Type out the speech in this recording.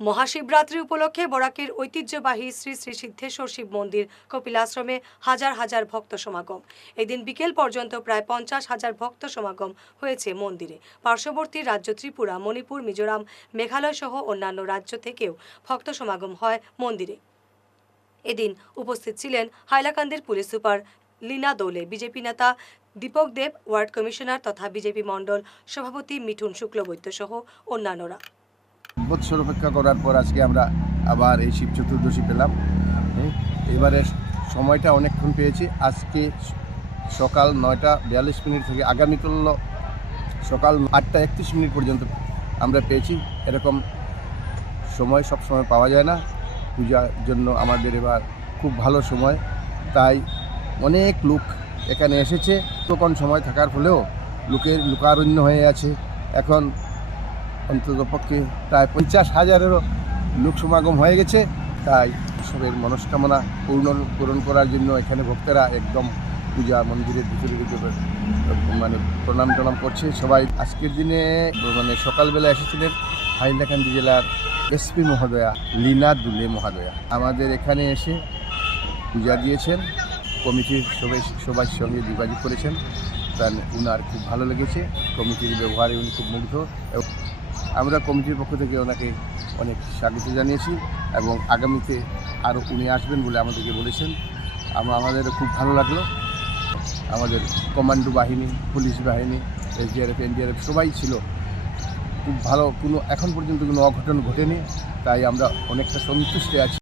মহাশিবরাত্রি উপলক্ষে বরাকের ঐতিহ্যবাহী শ্রী শ্রী সিদ্ধেশ্বর শিব মন্দির কপিলাশ্রমে হাজার হাজার ভক্ত সমাগম। এদিন বিকেল পর্যন্ত প্রায় পঞ্চাশ হাজার ভক্ত সমাগম হয়েছে মন্দিরে। পার্শ্ববর্তী রাজ্য ত্রিপুরা, মণিপুর, মিজোরাম, মেঘালয় সহ অন্যান্য রাজ্য থেকেও ভক্ত সমাগম হয় মন্দিরে। এদিন উপস্থিত ছিলেন হাইলাকান্দির পুলিশ সুপার লীনা দোলে, বিজেপি নেতা দীপক দেব, ওয়ার্ড কমিশনার তথা বিজেপি মণ্ডল সভাপতি মিঠুন শুক্লবৈদ্য সহ অন্যান্যরা। বৎসর অপেক্ষা করার পর আজকে আমরা আবার এই শিব চতুর্দশী পেলাম। এবারে সময়টা অনেকক্ষণ পেয়েছি। আজকে সকাল নয়টা বিয়াল্লিশ মিনিট থেকে আগামীকাল সকাল আটটা একত্রিশ মিনিট পর্যন্ত আমরা পেয়েছি। এরকম সময় সব সময় পাওয়া যায় না। পূজার জন্য আমাদের এবার খুব ভালো সময়। তাই অনেক লোক এখানে এসেছে। তখন সময় থাকার ফলেও লোকের লোকারণ্য হয়ে আছে। এখন অন্তত পক্ষে প্রায় পঞ্চাশ হাজারেরও লোক সমাগম হয়ে গেছে। তাই সবের মনস্কামনা পূর্ণ পূরণ করার জন্য এখানে ভক্তরা একদম পূজা মন্দিরের ভিতরে ভিতরে মানে প্রণাম টনাম করছে সবাই। আজকের দিনে মানে সকালবেলা এসেছিলেন হাইলাকান্দি জেলার এসপি মহোদয়া, লীনা দুলে মহোদয়া। আমাদের এখানে এসে পূজা দিয়েছেন। কমিটির সবাই সবার সঙ্গে যোগাযোগ করেছেন। তার উনার খুব ভালো লেগেছে, কমিটির ব্যবহারে উনি খুব মুগ্ধ এবং আমরা কমিটির পক্ষ থেকে ওনাকে অনেক স্বাগত জানিয়েছি এবং আগামীতে আরও উনি আসবেন বলে আমাদেরকে বলেছেন। আমরা আমাদের খুব ভালো লাগল। আমাদের কমান্ডো বাহিনী, পুলিশ বাহিনী এসডিআরএফ এনডিআরএফ সবাই ছিল। খুব ভালো, কোনো, এখন পর্যন্ত কোনো অঘটন ঘটেনি, তাই আমরা অনেকটা সন্তুষ্ট আছি।